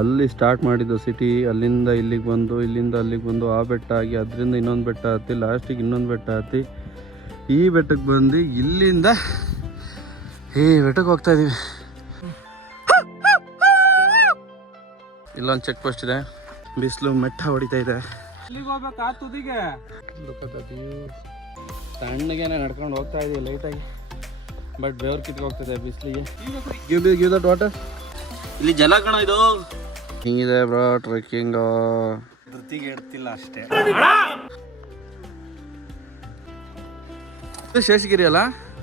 ಅಲ್ಲಿ ಸ್ಟಾರ್ಟ್ ಮಾಡಿದ್ದು ಸಿಟಿ, ಅಲ್ಲಿಂದ ಇಲ್ಲಿಗೆ ಬಂದು, ಇಲ್ಲಿಂದ ಅಲ್ಲಿಗೆ ಬಂದು, ಆ ಬೆಟ್ಟ ಆಗಿ ಅದರಿಂದ ಇನ್ನೊಂದು ಬೆಟ್ಟ ಹತ್ತಿ, ಲಾಸ್ಟಿಗೆ ಇನ್ನೊಂದು ಬೆಟ್ಟ ಹತ್ತಿ ಈ ಬೆಟ್ಟಕ್ಕೆ ಬಂದು ಇಲ್ಲಿಂದ ಈ ಬೆಟ್ಟಕ್ಕೆ ಹೋಗ್ತಾ ಇದೀವಿ. ಇಲ್ಲೊಂದು ಚೆಕ್ ಪೋಸ್ಟ್ ಇದೆ, ಬಿಸಿಲು ಮೆಟ್ಟ ಹೊಡಿತಾ ಇದೆ. ತಣ್ಣಗೇನೆ ನಡ್ಕೊಂಡು ಹೋಗ್ತಾ ಇದೀವಿ ಲೈಟಾಗಿ, ಬಟ್ ಬೆವ್ರು ಕಿತ್ಕೊಂಡು ಹೋಗ್ತಿದೆ ಬಿಸಿಲಿಗೆ. Give that water. ಇಲ್ಲಿ ಜಲ ಕಣ ಇದು ಹಿಂಗಿದೆ ಬ್ರೋ. ಟ್ರೆಕ್ಕಿಂಗ್ ವೃತ್ತಿಗೆ ಇಡ್ತಿಲ್ಲ ಅಷ್ಟೇ. ಶೇಷಗಿರಿ ಅಲ್ಲ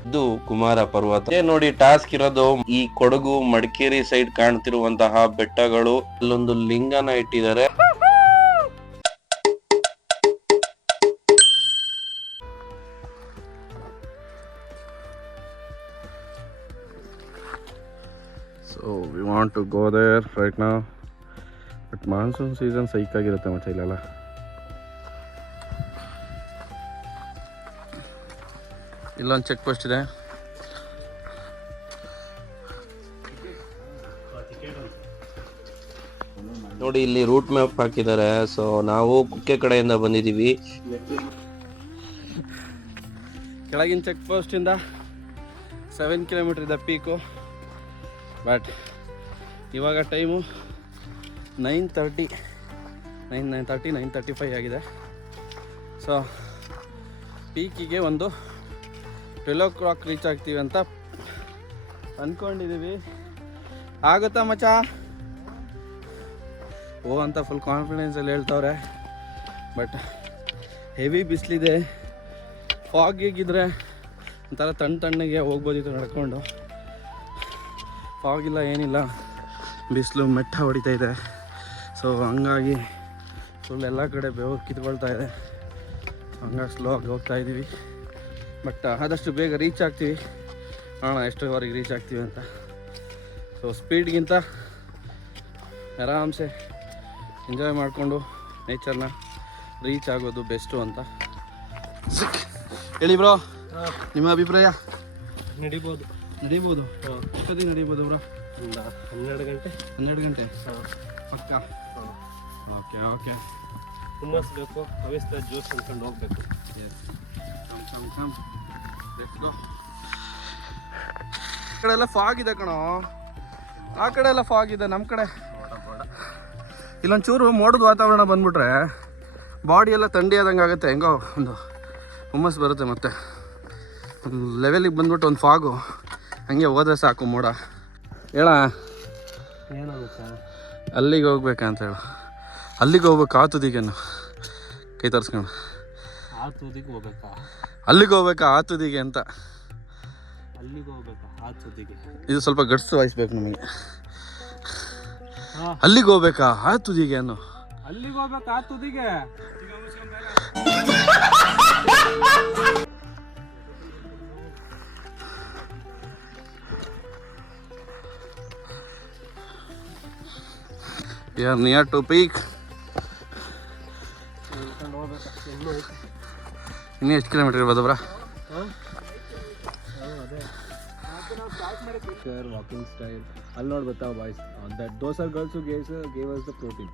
ಇದು ಕುಮಾರ ಪರ್ವತ ನೋಡಿ. ಟಾಸ್ಕ್ ಇರೋದು ಈ ಕೊಡಗು ಮಡಿಕೇರಿ ಸೈಡ್ ಕಾಣ್ತಿರುವಂತಹ ಬೆಟ್ಟಗಳು. ಅಲ್ಲೊಂದು ಲಿಂಗನ ಇಟ್ಟಿದ್ದಾರೆ. So we want to go there right now, but monsoon season ಸೈಕಾಗಿರುತ್ತೆ ಮಚ್ಚ ಇಲ್ಲೆಲ್ಲ. ಇಲ್ಲೊಂದು ಚೆಕ್ ಪೋಸ್ಟ್ ಇದೆ. ನೋಡಿ ಇಲ್ಲಿ ರೂಟ್ ಮ್ಯಾಪ್ ಹಾಕಿದ್ದಾರೆ. ಸೊ ನಾವು ಕುಕ್ಕೆ ಕಡೆಯಿಂದ ಬಂದಿದ್ದೀವಿ. ಕೆಳಗಿನ ಚೆಕ್ ಪೋಸ್ಟಿಂದ 7 ಕಿಲೋಮೀಟರ್ ಇದೆ ಪೀಕು. ಬಟ್ ಇವಾಗ ಟೈಮು 9:35 ಆಗಿದೆ. ಸೊ ಪೀಕಿಗೆ ಒಂದು 12 o'clock ರೀಚ್ ಆಗ್ತೀವಿ ಅಂತ ಅಂದ್ಕೊಂಡಿದ್ದೀವಿ. ಆಗುತ್ತಾ ಮಚ್ಚ? ಓ ಅಂತ ಫುಲ್ ಕಾನ್ಫಿಡೆನ್ಸಲ್ಲಿ ಹೇಳ್ತವ್ರೆ. ಬಟ್ ಹೆವಿ ಬಿಸಿಲಿದೆ. ಫಾಗಿಗಿದ್ರೆ ಒಂಥರ ತಣ್ಣಗೆ ಹೋಗ್ಬೋದಿತ್ತು ನಡ್ಕೊಂಡು. ಫಾಗಿಲ್ಲ, ಏನಿಲ್ಲ, ಬಿಸಿಲು ಮೆಟ್ಟ ಹೊಡಿತಾ ಇದೆ. ಸೊ ಹಂಗಾಗಿ ಫುಲ್ ಎಲ್ಲ ಕಡೆ ಬೆವರು ಕಿತ್ಕೊಳ್ತಾ ಇದೆ. ಹಂಗಾಗಿ ಸ್ಲೋ ಆಗಿ ಹೋಗ್ತಾ ಇದ್ದೀವಿ. ಬಟ್ ಆದಷ್ಟು ಬೇಗ ರೀಚ್ ಆಗ್ತೀವಿ. ನೋಡೋಣ ಎಷ್ಟುವರೆಗೆ ರೀಚ್ ಆಗ್ತೀವಿ ಅಂತ. ಸೊ ಸ್ಪೀಡ್ಗಿಂತ ಆರಾಮ್ಸೆ ಎಂಜಾಯ್ ಮಾಡಿಕೊಂಡು ನೇಚರ್ನ ರೀಚ್ ಆಗೋದು ಬೆಸ್ಟು ಅಂತ. ಹೇಳಿ ಬ್ರೋ, ನಿಮ್ಮ ಅಭಿಪ್ರಾಯ? ನಡಿಬೋದು. ಎಷ್ಟೊತ್ತಿಗೆ ನಡಿಬೋದು ಬ್ರೋ? 12 ಗಂಟೆ. 12 ಗಂಟೆ ಪಕ್ಕ. ಓಕೆ ಹುಮ್ಮಸ್ ಬೇಕು, ಹವಿಸ್ತ ಜ್ಯೂಸ್ ಅನ್ಕೊಂಡು ಹೋಗ್ಬೇಕು. ಈ ಕಡೆ ಎಲ್ಲ ಫಾಗ್ ಇದೆ ಕಣೋ. ಆ ಕಡೆ ಎಲ್ಲ ಫಾಗ್ ಇದೆ, ನಮ್ಮ ಕಡೆ ಇಲ್ಲೊಂಚೂರು ಮೋಡದ ವಾತಾವರಣ ಬಂದ್ಬಿಟ್ರೆ ಬಾಡಿ ಎಲ್ಲ ಥಂಡಿ ಆದಂಗೆ ಆಗುತ್ತೆ. ಹೆಂಗೋ ಒಂದು ಹುಮ್ಮಸ್ ಬರುತ್ತೆ. ಮತ್ತೆ ಲೆವೆಲಿಗೆ ಬಂದ್ಬಿಟ್ಟು ಒಂದು ಫಾಗು ಹಂಗೆ ಹೋದ್ರೆ ಸಾಕು ಮೋಡ. ಹೇಳ ಅಲ್ಲಿಗೆ ಹೋಗ್ಬೇಕಂತ ಹೇಳು. ಅಲ್ಲಿಗೆ ಹೋಗ್ಬೇಕು. ಆ ತುದಿಗೇನು ಕೈ ತರಿಸ್ಕೊಂಡು ಆ ತುದಿಗೆ ಹೋಗ್ಬೇಕಾ? ಅಲ್ಲಿಗೆ ಹೋಗ್ಬೇಕಾ ಆ ತುದಿಗೆ ಅಂತ. ಅಲ್ಲಿಗೆ ಹೋಗ್ಬೇಕಾ ಆ ತುದಿಗೆ? ಇದು ಸ್ವಲ್ಪ ಗಟ್ಸ್ ವಹಿಸ್ಬೇಕು ನಮಗೆ. ಅಲ್ಲಿಗೆ ಹೋಗ್ಬೇಕಾ ಆ ತುದಿಗೆ ಅನ್ನೋ. ಅಲ್ಲಿಗೆ ಹೋಗ್ಬೇಕಾ ಆ ತುದಿಗೆ? We are near to peak. ಇನ್ನು ಎಷ್ಟು ಕಿಲೋಮೀಟರ್ ಇರ್ಬೋದು ಬ್ರಾ? ವಾಕಿಂಗ್ ಸ್ಟೈಲ್ ಅಲ್ಲಿ ನೋಡಿ ಬರ್ತಾವ boys. Those are girls who gave us the protein.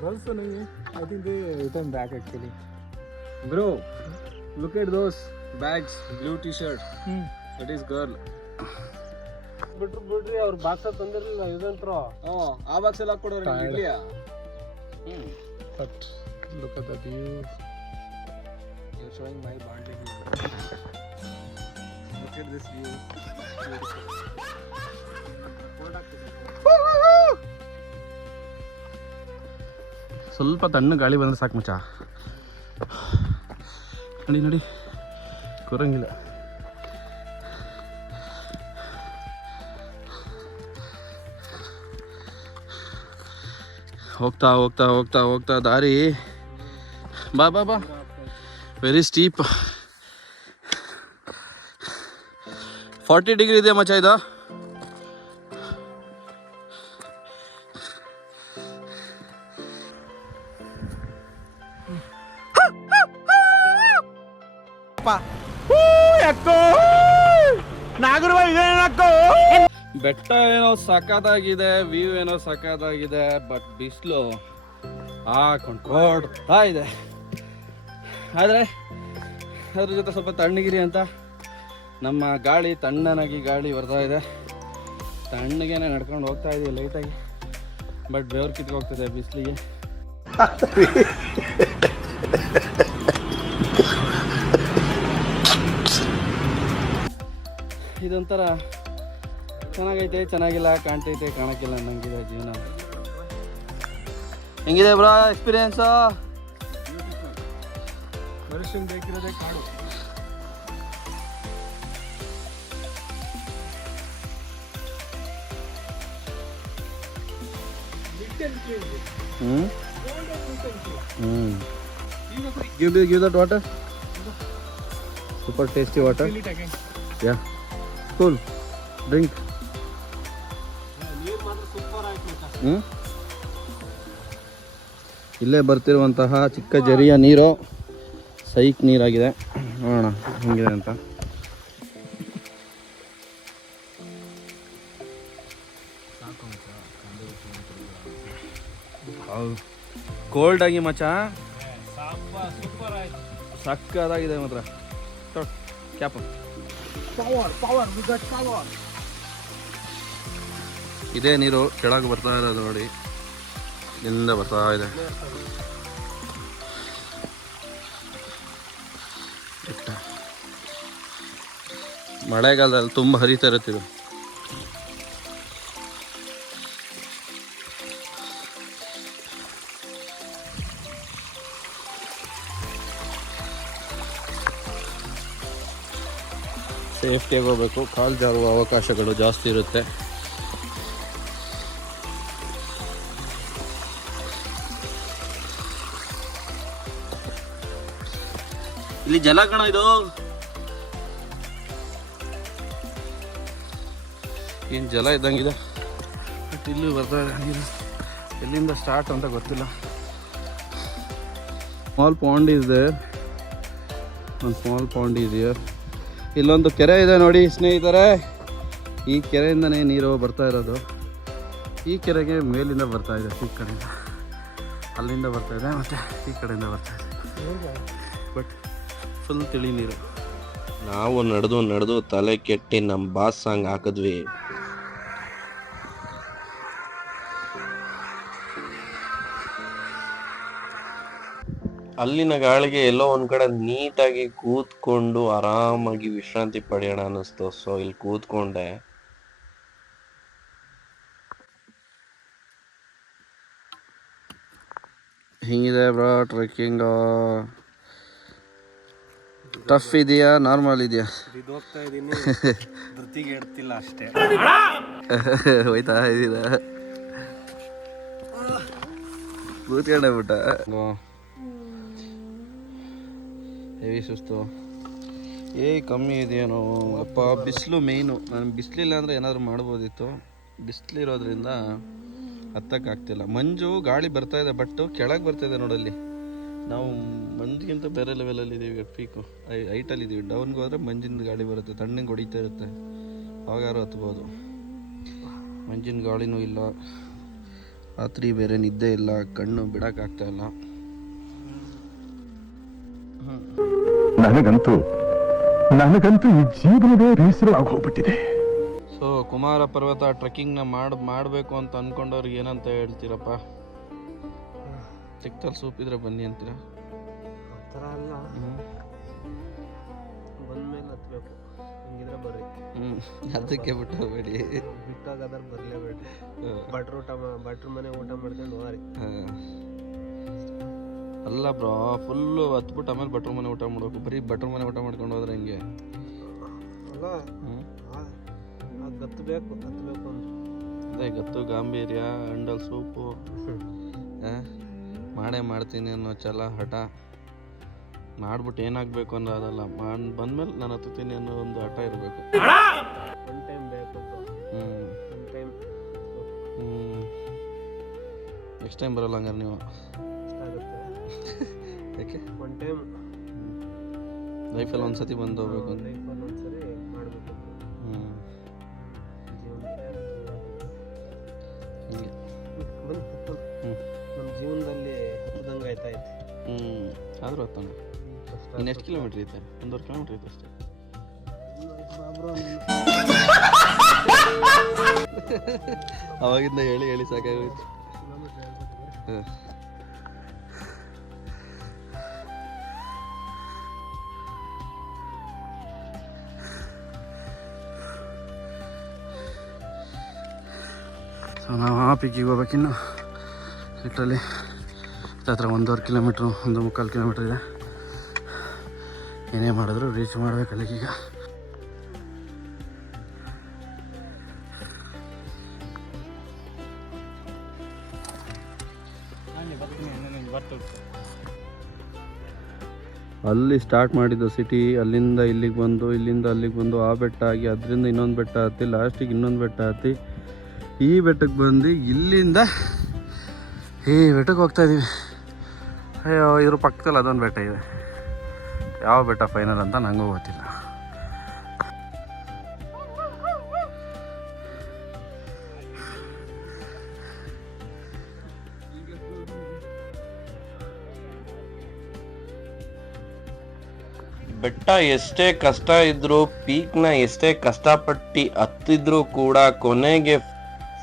Girls so nahi hai. I think they return back actually. Bro, look at those bags, blue t-shirt. That is girl. ಬಿಡ್ರಿ ಅವ್ರು box ತಂದಿರಲಿಲ್ಲ ಇದಂತ್ರು. ಆ box ಎಲ್ಲ ಹಾಕೊಡೋರು ಇರ್ಲಿಯಾ? But look at the view. You're showing my bonding. Look at this view. ಸ್ವಲ್ಪ ತಣ್ಣ ಗಾಳಿ ಬಂದರೆ ಸಾಕು ಮಚ್ಚ. ನಡಿ ಕೂರಂಗಿಲ್ಲ. ಹೋಗ್ತಾ ದಾರಿ ಬಾ ವೆರಿ ಸ್ಟೀಪ್. 40 ಡಿಗ್ರಿ ಇದೆ ಮಚ್ಚ ಇದು. ಬೆಟ್ಟ ಏನೋ ಸಖತ್ತಾಗಿದೆ, ವ್ಯೂ ಏನೋ ಸಖತ್ತಾಗಿದೆ, ಬಟ್ ಬಿಸಿಲು ಕೊಡ್ತಾ ಇದೆ. ಆದರೆ ಅದ್ರ ಜೊತೆ ಸ್ವಲ್ಪ ತಣ್ಣಗಿರಿ ಅಂತ ನಮ್ಮ ಗಾಳಿ ತಣ್ಣನಾಗಿ ಗಾಳಿ ಬರ್ತಾ ಇದೆ. ತಣ್ಣಗೇನೆ ನಡ್ಕೊಂಡು ಹೋಗ್ತಾ ಇದೀವಿ ಲೈಟಾಗಿ, ಬಟ್ ಬೆವರು ಕಿತ್ಕೊಂಡು ಹೋಗ್ತಿದೆ ಬಿಸಿಲಿಗೆ. ಇದೊಂಥರ ಚೆನ್ನಾಗೈತೆ, ಚೆನ್ನಾಗಿಲ್ಲ, ಕಾಣ್ತೈತೆ, ಕಾಣಕ್ಕಿಲ್ಲ ಅನ್ನಂಗಿದೆ ಜೀವನ. ಹೆಂಗಿದೆ ಬ್ರಾ ಎಕ್ಸ್ಪೀರಿಯನ್ಸು? ಮನುಷ್ಯನ್ ಬೇಕಿರೋದೇ ಕಾಡು. Give that water. Super tasty water. Yeah. Cool. Drink. ಇಲ್ಲೇ ಬರ್ತಿರುವಂತಹ ಚಿಕ್ಕ ಜರಿಯ ನೀರು ಸೈಕ್ ನೀರಾಗಿದೆ. ನೋಡೋಣ ಹೆಂಗಿದೆ ಅಂತ. ಕೋಲ್ಡ್ ಆಗಿ ಮಚ್ಚ ಸಕ್ಕದಾಗಿದೆ ಮಾತ್ರ. ಕ್ಯಾಪ್ ಇದೇ ನೀರು ಕೆಳಗೆ ಬರ್ತಾ ಇರೋದು ನೋಡಿ, ಇಲ್ಲಿಂದ ಬರ್ತಾ ಇದೆ. ಮಳೆಗಾಲದಲ್ಲಿ ತುಂಬ ಹರಿತಾ ಇರುತ್ತಿದೆ. ಸೇಫ್ಟಿಯಾಗಿ ಹೋಗ್ಬೇಕು, ಕಾಲು ಜಾರುವ ಅವಕಾಶಗಳು ಜಾಸ್ತಿ ಇರುತ್ತೆ. ಇಲ್ಲಿ ಜಲ ಕಣ ಇದು, ಏನು ಜಲ ಇದ್ದಂಗಿದೆ. ಬಟ್ ಇಲ್ಲಿ ಬರ್ತಾ ಇದೆ ನೀರು, ಎಲ್ಲಿಂದ ಸ್ಟಾರ್ಟ್ ಅಂತ ಗೊತ್ತಿಲ್ಲ. ಸ್ಮಾಲ್ ಪಾಂಡ್ ಈಸ್ ದೇರ್, ಒಂದು ಸ್ಮಾಲ್ ಪಾಂಡ್ ಈಸ್ ಹಿಯರ್. ಇಲ್ಲೊಂದು ಕೆರೆ ಇದೆ ನೋಡಿ ಸ್ನೇಹಿತರೆ, ಈ ಕೆರೆಯಿಂದನೇ ನೀರು ಬರ್ತಾ ಇರೋದು. ಈ ಕೆರೆಗೆ ಮೇಲಿಂದ ಬರ್ತಾ ಇದೆ, ಈ ಕಡೆಯಿಂದ ಅಲ್ಲಿಂದ ಬರ್ತಾ ಇದೆ, ಮತ್ತು ಈ ಕಡೆಯಿಂದ ಬರ್ತಾ ಇದೆ. ಬಟ್ ಫುಲ್ ತಿಳಿ ನೀರು. ನಾವು ನಡೆದು ತಲೆ ಕೆಟ್ಟಿ ನಮ್ಮ ಬಾಸ್ ಸಾಂಗ್ ಹಾಕಿದ್ವಿ. ಅಲ್ಲಿನ ಗಾಳಿಗೆ ಎಲ್ಲೋ ಒಂದ್ ಕಡೆ ನೀಟಾಗಿ ಕೂತ್ಕೊಂಡು ಆರಾಮಾಗಿ ವಿಶ್ರಾಂತಿ ಪಡೆಯೋಣ ಅನ್ನಿಸ್ತು. ಸೊ ಇಲ್ಲಿ ಕೂತ್ಕೊಂಡೆ. ಹಿಂಗಿದೆ ಬ್ರೋ ಟ್ರೆಕ್ಕಿಂಗ್? ಟಫ್ ಇದೆಯಾ, ನಾರ್ಮಲ್ ಇದೆಯಾ? ಹೋಗ್ತಾ ಇದ್ದೀನಿ, ಧೃತಿಗೆ ಎಡ್ತಿಲ್ಲ ಅಷ್ಟೇ. ಹೋಯ್ತಾ ಇದ್ದೀರ? ಕೂತ್ಕೊಂಡೆ ಬಿಟ್ಟ. ಹೆವಿ ಸುಸ್ತು. ಕಮ್ಮಿ ಇದೆಯೇನೋ ಅಪ್ಪ. ಬಿಸಿಲು ಮೇಯ್ನು. ನಾನು ಬಿಸಿಲಿಲ್ಲ ಅಂದರೆ ಏನಾದರೂ ಮಾಡ್ಬೋದಿತ್ತು. ಬಿಸಿಲಿರೋದ್ರಿಂದ ಹತ್ತಕ್ಕಾಗ್ತಿಲ್ಲ. ಮಂಜು ಗಾಳಿ ಬರ್ತಾಯಿದೆ, ಬಟ್ ಕೆಳಗೆ ಬರ್ತಾಯಿದೆ ನೋಡಲ್ಲಿ. ನಾವು ಮಂಜಿಗಿಂತ ಬೇರೆ ಲೆವೆಲಲ್ಲಿ ಇದ್ದೀವಿ, ಪೀಕು ಹೈಟಲ್ಲಿ ಇದ್ದೀವಿ. ಡೌನ್ಗೆ ಹೋದರೆ ಮಂಜಿನ ಗಾಳಿ ಬರುತ್ತೆ, ತಣ್ಣಗೆ ಹೊಡಿತಾ ಇರುತ್ತೆ, ಆವಾಗಾರು ಹತ್ಬೋದು. ಮಂಜಿನ ಗಾಳಿನೂ ಇಲ್ಲ, ರಾತ್ರಿ ಬೇರೆ ನಿದ್ದೆ ಇಲ್ಲ, ಕಣ್ಣು ಬಿಡೋಕ್ಕಾಗ್ತಾಯಿಲ್ಲ. ನನಗಂತೂ ಈ ಜೀವನವೇ ಬೇಸರವಾಗಿ ಹೋಗ್ಬಿಟ್ಟಿದೆ. ಸೊ ಕುಮಾರ ಪರ್ವತ ಟ್ರೆಕ್ಕಿಂಗ್ನ ಮಾಡಬೇಕು ಅಂತ ಅಂದ್ಕೊಂಡವ್ರಿಗೆ ಏನಂತ ಹೇಳ್ತೀರಪ್ಪ? ಚಿಕ್ಕದಲ್ಲಿ ಸೂಪ್ ಇದ್ರೆ ಬನ್ನಿ ಅಂತೀರಾ? ಆ ಥರ ಅಲ್ಲ, ಬಂದ್ಮೇಲೆ ಹತ್ಬೇಕು, ಹಿಂಗಿದ್ರೆ ಬರ್ರಿ. ಅದಕ್ಕೆ ಬಿಟ್ಟು ಹೋಗ್ಬೇಡಿ, ಬಿಟ್ಟಾಗದ್ರ ಬರಲೇಬೇಡಿ. ಭಟ್ರ ಮನೆ ಊಟ ಮಾಡ್ಕೊಂಡು ಹೋಗ್ರಿ. ಅಲ್ಲ ಬ್ರೋ, ಫುಲ್ಲು ಹತ್ಬಿಟ್ಟು ಆಮೇಲೆ ಭಟ್ರ ಮನೆ ಊಟ ಮಾಡ್ಬೇಕು. ಬರೀ ಭಟ್ರ ಮನೆ ಊಟ ಮಾಡ್ಕೊಂಡು ಹೋದ್ರೆ ಹೆಂಗೆ? ಅಲ್ಲ, ಹತ್ಬೇಕು ಅಂದ್ರೆ ಅದೇ ಗತ್ತು, ಗಾಂಭೀರ್ಯ, ಅಂಡಲ್ ಸೂಪು ಮಾಡೇ ಮಾಡ್ತೀನಿ ಅನ್ನೋ ಛಲ, ಹಠ ಮಾಡ್ಬಿಟ್ಟು ಏನಾಗಬೇಕು ಅನ್ನೋ ಅದಲ್ಲ. ಬಂದ್ಮೇಲೆ ನಾನು ಹತ್ತೀನಿ ಅನ್ನೋ ಒಂದು ಹಠ ಇರಬೇಕು. ಒನ್ ಟೈಮ್ ಬೇಕು. ಒನ್ ಟೈಮ್ ನೆಕ್ಸ್ಟ್ ಟೈಮ್ ಬರೋಲ್ಲ ಹಂಗಾರೆ ನೀವು? ಆಗುತ್ತೆ. ಯಾಕೆ? ಒನ್ ಟೈಮ್ ಲೈಫಲ್ಲಿ ಒಂದ್ಸತಿ ಬಂದು ಹೋಗ್ಬೇಕು ಅಂತ. ಲೈಫಲ್ಲಿ ಒಂದ್ಸರಿ ಮಾಡಬೇಕು. ಜೀವನ ಹಿಂಗೆ ನಮ್ಮ ಜೀವನದಲ್ಲಿ ಹತ್ತದಂಗೆ ಆಯ್ತಾ ಇತ್ತು. ಆದರೂ ಹತ್ತೋಣ. ಇನ್ನೆಷ್ಟು ಕಿಲೋಮೀಟ್ರ್ ಐತೆ? 1.5 ಕಿಲೋಮೀಟ್ರ್ ಐತೆ ಅಷ್ಟೇ. ಅವಾಗಿಂದ ಹೇಳಿ ಹೇಳಿ ಸಾಕಾಗೋಯ್ತು. ಹಾಂ, ಸೊ ನಾವು ಆ ಪಿಕ್ಕಿಗೆ ಹೋಗ್ಬೇಕಿನ್ನು. ಲಿಟ್ರಲಿ ಹತ್ರ 1.5 ಕಿಲೋಮೀಟ್ರು, 1.25 ಕಿಲೋಮೀಟ್ರ್ ಇದೆ. ಏನೇ ಮಾಡಿದ್ರು ರೀಚ್ ಮಾಡ್ಬೇಕು ಅಲ್ಲಿಗೀಗ. ಅಲ್ಲಿ ಸ್ಟಾರ್ಟ್ ಮಾಡಿದ್ದು ಸಿಟಿ, ಅಲ್ಲಿಂದ ಇಲ್ಲಿಗೆ ಬಂದು, ಇಲ್ಲಿಂದ ಅಲ್ಲಿಗೆ ಬಂದು, ಆ ಬೆಟ್ಟ ಆಗಿ ಅದರಿಂದ ಇನ್ನೊಂದು ಬೆಟ್ಟ ಹತ್ತಿ, ಲಾಸ್ಟಿಗೆ ಇನ್ನೊಂದು ಬೆಟ್ಟ ಹತ್ತಿ ಈ ಬೆಟ್ಟಕ್ಕೆ ಬಂದು ಇಲ್ಲಿಂದ ಈ ಬೆಟ್ಟಕ್ಕೆ ಹೋಗ್ತಾಯಿದ್ದೀವಿ. ಅಯ್ಯೋ, ಇದ್ರ ಪಕ್ಕದಲ್ಲಿ ಅದೊಂದು ಬೆಟ್ಟ ಇದೆ. ಯಾವ ಬೆಟ್ಟ ಫೈನಲ್ ಅಂತ ನನಗೂ ಗೊತ್ತಿಲ್ಲ. ಬೆಟ್ಟ ಎಷ್ಟೇ ಕಷ್ಟ ಇದ್ರು, ಪೀಕ್ನ ಎಷ್ಟೇ ಕಷ್ಟಪಟ್ಟು ಹತ್ತಿದ್ರು ಕೂಡ ಕೊನೆಗೆ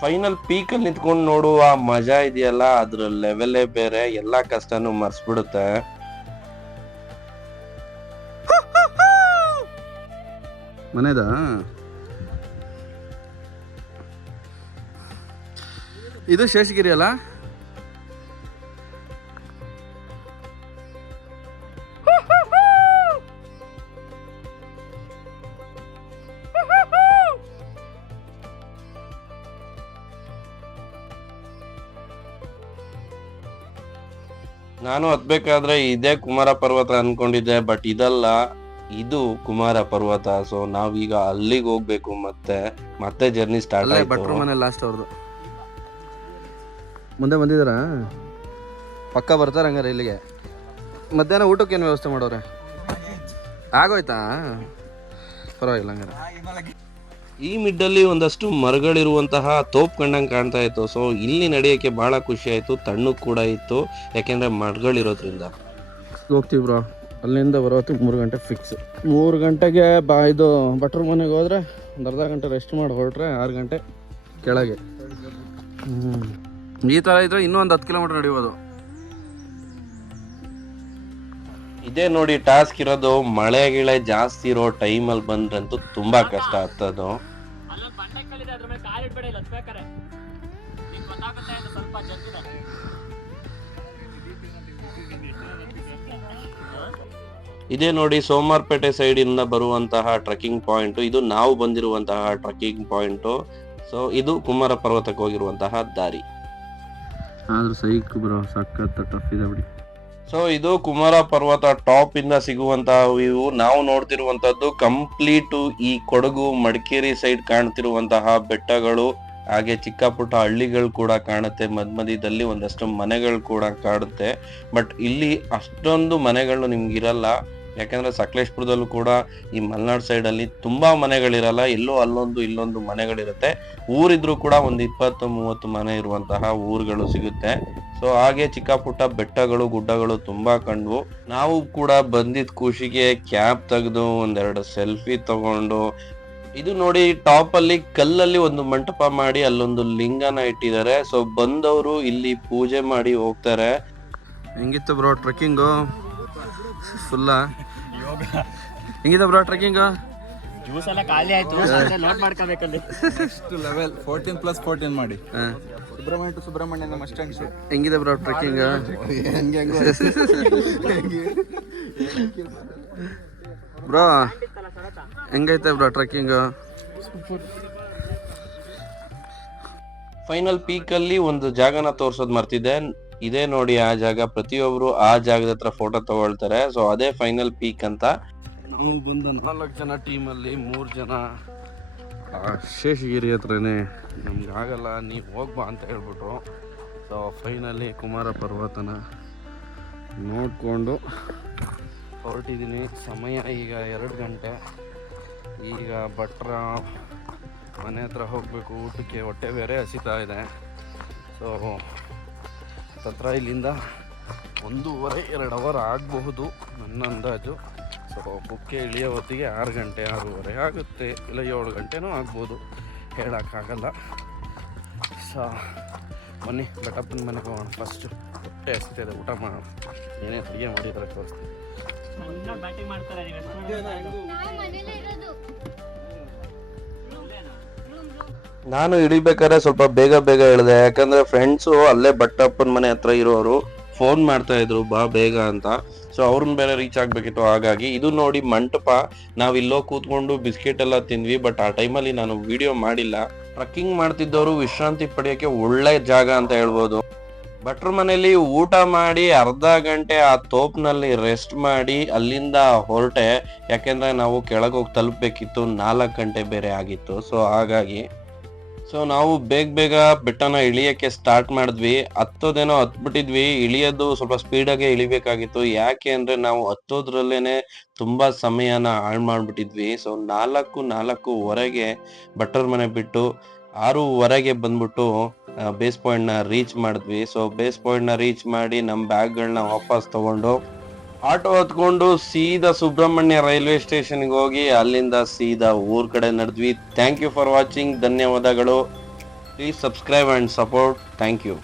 ಫೈನಲ್ ಪೀಕಲ್ಲಿ ನಿಂತ್ಕೊಂಡು ನೋಡುವ ಮಜಾ ಇದೆಯಲ್ಲ, ಅದ್ರ ಲೆವೆಲೇ ಬೇರೆ. ಎಲ್ಲಾ ಕಷ್ಟನೂ ಮರ್ಸ್ಬಿಡುತ್ತೆ. ಮನೆದಾ? ಇದು ಶೇಷಗಿರಿ ಅಲ್ಲ? ನಾನು ಹತ್ಬೇಕಾದ್ರೆ ಇದೇ ಕುಮಾರ ಪರ್ವತ ಅನ್ಕೊಂಡಿದ್ದೆ, ಬಟ್ ಇದಲ್ಲ, ಇದು ಕುಮಾರ ಪರ್ವತ. ಸೊ ನಾವೀಗ ಅಲ್ಲಿಗೆ ಹೋಗ್ಬೇಕು. ಮತ್ತೆ ಜರ್ನಿ ಸ್ಟಾರ್ಟ್ ಆಯ್ತು. ಭಟ್ರ ಮನೆ ಲಾಸ್ಟ್ ಅವ್ರದ್ದು. ಮುಂದೆ ಬಂದಿದ್ದಾರಾ? ಪಕ್ಕ ಬರ್ತಾರೆ ಹಂಗಾರೆ ಇಲ್ಲಿಗೆ. ಮಧ್ಯಾಹ್ನ ಊಟಕ್ಕೆ ಏನು ವ್ಯವಸ್ಥೆ ಮಾಡೋರೆ? ಆಗೋಯ್ತಾ? ಪರವಾಗಿಲ್ಲ ಹಂಗಾರೆ. ಈ ಮಿಡ್ಡಲ್ಲಿ ಒಂದಷ್ಟು ಮರಗಳಿರುವಂತಹ ತೋಪ್ ಕಂಡಂಗೆ ಕಾಣ್ತಾ ಇತ್ತು. ಸೊ ಇಲ್ಲಿ ನಡೆಯೋಕ್ಕೆ ಬಹಳ ಖುಷಿ ಆಯ್ತು. ತಣ್ಣು ಕೂಡ ಇತ್ತು, ಯಾಕೆಂದ್ರೆ ಮರಗಳಿರೋದ್ರಿಂದ. ಹೋಗ್ತೀವಿ ಬ್ರೋ. ಅಲ್ಲಿಂದ ಬರೋತ್ತಿಗೆ 3 ಗಂಟೆ ಫಿಕ್ಸ್. 3 ಗಂಟೆಗೆ ಇದು ಭಟ್ರ ಮನೆಗೆ ಹೋದ್ರೆ ಒಂದು ಅರ್ಧ ಗಂಟೆ ರೆಸ್ಟ್ ಮಾಡಿ ಹೊರಟ್ರೆ 6 ಗಂಟೆ ಕೆಳಗೆ. ಈ ಥರ ಇದ್ರೆ ಇನ್ನೂ ಒಂದು 10 ಕಿಲೋಮೀಟರ್ ನಡೆಯೋದು. ಇದೇ ನೋಡಿ ಟಾಸ್ಕ್ ಇರೋದು. ಮಳೆ ಗಿಳೆ ಜಾಸ್ತಿ ಇರೋ ಟೈಮಲ್ಲಿ ಬಂದ್ರಂತೂ ತುಂಬಾ ಕಷ್ಟ ಆಗ್ತದೋ. ಇದೇ ನೋಡಿ ಸೋಮವಾರಪೇಟೆ ಸೈಡ್ ಇಂದ ಬರುವಂತಹ ಟ್ರೆಕ್ಕಿಂಗ್ ಪಾಯಿಂಟ್. ಇದು ನಾವು ಬಂದಿರುವಂತಹ ಟ್ರೆಕ್ಕಿಂಗ್ ಪಾಯಿಂಟ್. ಸೊ ಇದು ಕುಮಾರ ಪರ್ವತಕ್ಕೆ ಹೋಗಿರುವಂತಹ ದಾರಿ. ಆದ್ರೂ ಸೈಕ್ ಬ್ರೋ, ಸಖತ್ ಟಫ್ ಇದೆ ಬಿಡಿ. ಸೊ ಇದು ಕುಮಾರ ಪರ್ವತ ಟಾಪ್ ಇಂದ ಸಿಗುವಂತಹ ವ್ಯೂ. ನಾವು ನೋಡ್ತಿರುವಂತದ್ದು ಕಂಪ್ಲೀಟ್ ಈ ಕೊಡಗು ಮಡಿಕೇರಿ ಸೈಡ್ ಕಾಣ್ತಿರುವಂತಹ ಬೆಟ್ಟಗಳು, ಹಾಗೆ ಚಿಕ್ಕ ಪುಟ್ಟ ಹಳ್ಳಿಗಳು ಕೂಡ ಕಾಣುತ್ತೆ. ಮಧ್ಯದಲ್ಲಿ ಒಂದಷ್ಟು ಮನೆಗಳು ಕೂಡ ಕಾಣುತ್ತೆ. ಬಟ್ ಇಲ್ಲಿ ಅಷ್ಟೊಂದು ಮನೆಗಳು ನಿಮ್ಗಿರಲ್ಲ, ಯಾಕಂದ್ರೆ ಸಕಲೇಶ್ಪುರದಲ್ಲೂ ಕೂಡ ಈ ಮಲೆನಾಡು ಸೈಡ್ ಅಲ್ಲಿ ತುಂಬಾ ಮನೆಗಳಿರಲ್ಲ. ಎಲ್ಲೋ ಅಲ್ಲೊಂದು ಇಲ್ಲೊಂದು ಮನೆಗಳಿರುತ್ತೆ. ಊರಿದ್ರು ಕೂಡ ಒಂದು 20-30 ಮನೆ ಇರುವಂತಹ ಊರುಗಳು ಸಿಗುತ್ತೆ. ಸೊ ಹಾಗೆ ಚಿಕ್ಕ ಪುಟ್ಟ ಬೆಟ್ಟಗಳು ಗುಡ್ಡಗಳು ತುಂಬಾ ಕಂಡ್ವು. ನಾವು ಕೂಡ ಬಂದಿದ್ ಖುಷಿಗೆ ಕ್ಯಾಪ್ ತೆಗೆದು ಒಂದೆರಡು ಸೆಲ್ಫಿ ತಗೊಂಡು, ಇದು ನೋಡಿ ಟಾಪ್ ಅಲ್ಲಿ ಕಲ್ಲಲ್ಲಿ ಒಂದು ಮಂಟಪ ಮಾಡಿ ಅಲ್ಲೊಂದು ಲಿಂಗನ ಇಟ್ಟಿದ್ದಾರೆ. ಸೊ ಬಂದವರು ಇಲ್ಲಿ ಪೂಜೆ ಮಾಡಿ ಹೋಗ್ತಾರೆ. ಹೆಂಗಿತ್ತು ಬ್ರೋ ಟ್ರೆಕ್ಕಿಂಗು? ಫುಲ್ಲ ಹೆಂಗಿದೆ ಬ್ರೋ ಟ್ರೆಕ್ಕಿಂಗು? ಜ್ಯೂಸ್ ಎಲ್ಲ ಖಾಲಿ ಆಯ್ತು, ನೋಟ್ ಮಾಡ್ಕೋಬೇಕಲ್ಲಿ. ನೆಕ್ಸ್ಟ್ ಲೆವೆಲ್ 14+14 ಮಾಡಿ. ಸುಬ್ರಹ್ಮಣ್ಯ ಟು ಸುಬ್ರಹ್ಮಣ್ಯ ನಮ್ಮ ಅಸ್ಟೆಂಟ್. ಹೆಂಗಿದೆ ಬ್ರೋ ಟ್ರೆಕ್ಕಿಂಗ್? ಬ್ರೋ ಹೆಂಗೈತೆ ಬ್ರೋ ಟ್ರೆಕ್ಕಿಂಗ್? ಫೈನಲ್ ಪೀಕ್ ಅಲ್ಲಿ ಒಂದು ಜಾಗನ ತೋರ್ಸೋದ್ ಮರ್ತಿದ್ದೆ. ಇದೇ ನೋಡಿ ಆ ಜಾಗ. ಪ್ರತಿಯೊಬ್ರು ಆ ಜಾಗದ ಹತ್ರ ಫೋಟೋ ತಗೊಳ್ತಾರೆ. ಸೊ ಅದೇ ಫೈನಲ್ ಪೀಕ್ ಅಂತ. ನಾವು ಬಂದ 4 ಜನ ಟೀಮಲ್ಲಿ 3 ಜನ ಶೇಷಗಿರಿ ಹತ್ರನೇ ನಮ್ಗೆ ಆಗಲ್ಲ, ನೀವು ಹೋಗ್ಬಾ ಅಂತ ಹೇಳ್ಬಿಟ್ರು. ಸೊ ಫೈನಲಿ ಕುಮಾರ ಪರ್ವತನ ನೋಡಿಕೊಂಡು ಹೊರಟಿದ್ದೀನಿ. ಸಮಯ ಈಗ 2 ಗಂಟೆ. ಈಗ ಭಟ್ರ ಮನೆ ಹತ್ರ ಹೋಗಬೇಕು ಊಟಕ್ಕೆ. ಹೊಟ್ಟೆ ಬೇರೆ ಹಸಿತಾ ಇದೆ. ಸೊ ಹತ್ರ ಇಲ್ಲಿಂದ 1.5-2 ಅವರ್ ಆಗಬಹುದು ನನ್ನ ಅಂದಾಜು. ಸೊ ಕುಕ್ಕೆ ಇಳಿಯೋ ಹೊತ್ತಿಗೆ 6 ಗಂಟೆ 6:30 ಆಗುತ್ತೆ, ಇಲ್ಲ 7 ಗಂಟೆನೂ ಆಗ್ಬೋದು, ಹೇಳೋಕ್ಕಾಗಲ್ಲ. ಸೊ ಬನ್ನಿ ಬೆಟ್ಟಪ್ಪನ ಮನೆಗೆ ಹೋಗೋಣ. ಫಸ್ಟು ಹೊಟ್ಟೆ ಹಸಿತಿದೆ, ಊಟ ಮಾಡೋಣ. ಏನೇ ಅಡುಗೆ ಮಾಡಿದ್ರೆ ತೋರಿಸ್ತೀನಿ. ನಾನು ಇಳಿಬೇಕಾದ್ರೆ ಸ್ವಲ್ಪ ಬೇಗ ಹೇಳಿದೆ, ಯಾಕಂದ್ರೆ ಫ್ರೆಂಡ್ಸು ಅಲ್ಲೇ ಬಟ್ಟಪ್ಪನ ಮನೆ ಹತ್ರ ಇರೋರು ಫೋನ್ ಮಾಡ್ತಾ ಇದ್ರು ಬಾ ಬೇಗ ಅಂತ. ಸೊ ಅವ್ರನ್ನ ಬೇರೆ ರೀಚ್ ಆಗ್ಬೇಕಿತ್ತು. ಹಾಗಾಗಿ ಇದು ನೋಡಿ ಮಂಟಪ, ನಾವ್ ಇಲ್ಲೋ ಕೂತ್ಕೊಂಡು ಬಿಸ್ಕೆಟ್ ಎಲ್ಲ ತಿಂದ್ವಿ. ಬಟ್ ಆ ಟೈಮಲ್ಲಿ ನಾನು ವಿಡಿಯೋ ಮಾಡಿಲ್ಲ. ಟ್ರಕ್ಕಿಂಗ್ ಮಾಡ್ತಿದ್ದವರು ವಿಶ್ರಾಂತಿ ಪಡೆಯೋಕೆ ಒಳ್ಳೆ ಜಾಗ ಅಂತ ಹೇಳ್ಬೋದು. ಭಟ್ರ ಮನೆಯಲ್ಲಿ ಊಟ ಮಾಡಿ ಅರ್ಧ ಗಂಟೆ ಆ ತೋಪ್ನಲ್ಲಿ ರೆಸ್ಟ್ ಮಾಡಿ ಅಲ್ಲಿಂದ ಹೊರಟೆ. ಯಾಕೆಂದ್ರೆ ನಾವು ಕೆಳಗೆ ಹೋಗಿ ತಲುಪಬೇಕಿತ್ತು, 4 ಗಂಟೆ ಬೇರೆ ಆಗಿತ್ತು. ಸೊ ಹಾಗಾಗಿ ನಾವು ಬೇಗ ಬೆಟ್ಟನ ಇಳಿಯಕ್ಕೆ ಸ್ಟಾರ್ಟ್ ಮಾಡಿದ್ವಿ. ಹತ್ತೋದೇನೋ ಹತ್ಬಿಟ್ಟಿದ್ವಿ, ಇಳಿಯೋದು ಸ್ವಲ್ಪ ಸ್ಪೀಡಾಗೆ ಇಳಿಬೇಕಾಗಿತ್ತು. ಯಾಕೆ ಅಂದ್ರೆ ನಾವು ಹತ್ತೋದ್ರಲ್ಲೇನೆ ತುಂಬಾ ಸಮಯನ ಹಾಳು ಮಾಡ್ಬಿಟ್ಟಿದ್ವಿ. ಸೊ 4:04 ಭಟ್ರ ಮನೆ ಬಿಟ್ಟು 6:00 ಬಂದ್ಬಿಟ್ಟು ಬೇಸ್ ಪಾಯಿಂಟ್ ನ ರೀಚ್ ಮಾಡಿದ್ವಿ. ಸೊ ಬೇಸ್ ಪಾಯಿಂಟ್ ನ ರೀಚ್ ಮಾಡಿ ನಮ್ಮ ಬ್ಯಾಗ್ಗಳನ್ನ ವಾಪಸ್ ತಗೊಂಡು ಆಟೋ ಹತ್ಕೊಂಡು ಸೀದಾ ಸುಬ್ರಹ್ಮಣ್ಯ ರೈಲ್ವೆ ಸ್ಟೇಷನ್ಗೆ ಹೋಗಿ ಅಲ್ಲಿಂದ ಸೀದಾ ಊರ್ ಕಡೆ ನಡೆದ್ವಿ. Thank you for watching. ಧನ್ಯವಾದಗಳು. Please subscribe and support. Thank you.